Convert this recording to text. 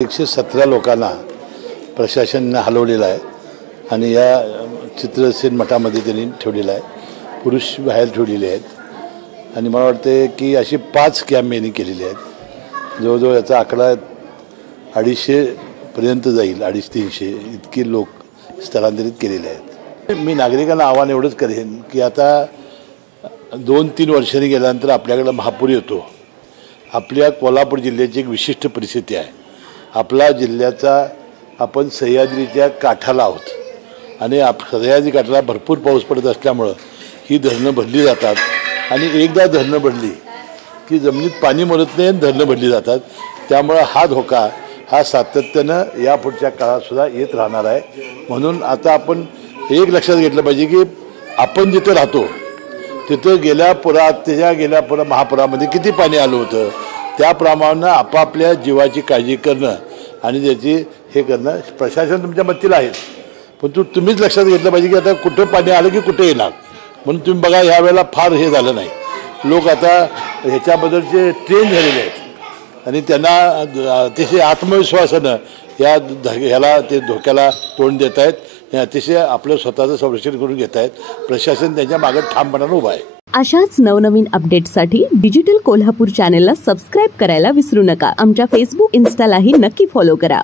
117 लोकांना प्रशासनाने हलवलेलं आहे आणि या चित्रसेन मठामध्ये त्यांनी ठेवलेलं आहे। पुरुष बाहेर ठेवलेले आहेत आणि मला वाटते की अशी 5 कॅम्प यांनी केलेले आहेत। जवळजवळ याचा आकडा 250 पर्यंत जाईल, 250-300 इतके लोक स्थलांतरित केलेले आहेत। मी नागरिकांना आव्हान एवढंच करेन की आता 2-3 वर्षांनी गेल्यानंतर आपल्याकडे महापूर येतो। आपल्या कोल्हापूर जिल्ह्याची एक विशिष्ट परिस्थिती आहे। आपला जिल्ह्याचा आपण सह्याद्रीच्या काठाला आहोत आणि सह्याद्री काठाला भरपूर पाऊस पडत असल्यामुळं ही धरणं भरली जातात आणि एकदा धरणं भरली की जमिनीत पाणी मुरत नाही आणि धरणं भरली जातात। त्यामुळं हा धोका हा सातत्यानं या पुढच्या काळातसुद्धा येत राहणार आहे। म्हणून आता आपण एक लक्षात घेतलं पाहिजे की आपण जिथं राहतो तिथं गेल्या महापुरामध्ये किती पाणी आलं होतं, त्याप्रमाणे आपापल्या जीवाची काळजी करणं आणि त्याची हे करणं प्रशासन तुमच्या मदतीला आहे। पण तुम्हीच लक्षात घेतलं पाहिजे की आता कुठं पाणी आलं की कुठे येणार। म्हणून तुम्ही बघा यावेळेला फार हे झालं नाही, लोक आता ह्याच्याबद्दलचे ट्रेन झालेले आहेत आणि त्यांना अतिशय आत्मविश्वासानं ह्याला ते धोक्याला तोंड देत आहेत, अतिशय आपलं स्वतःचं संरक्षण करून घेत आहेत। प्रशासन त्यांच्या मागे ठामपणानं उभं आहे। अशाच नवनवीन अपडेट्ससाठी डिजिटल कोल्हापूर चॅनेलला सबस्क्राइब करायला विसरू नका। आमच्या फेसबुक, इन्स्टालाही नक्की फॉलो करा।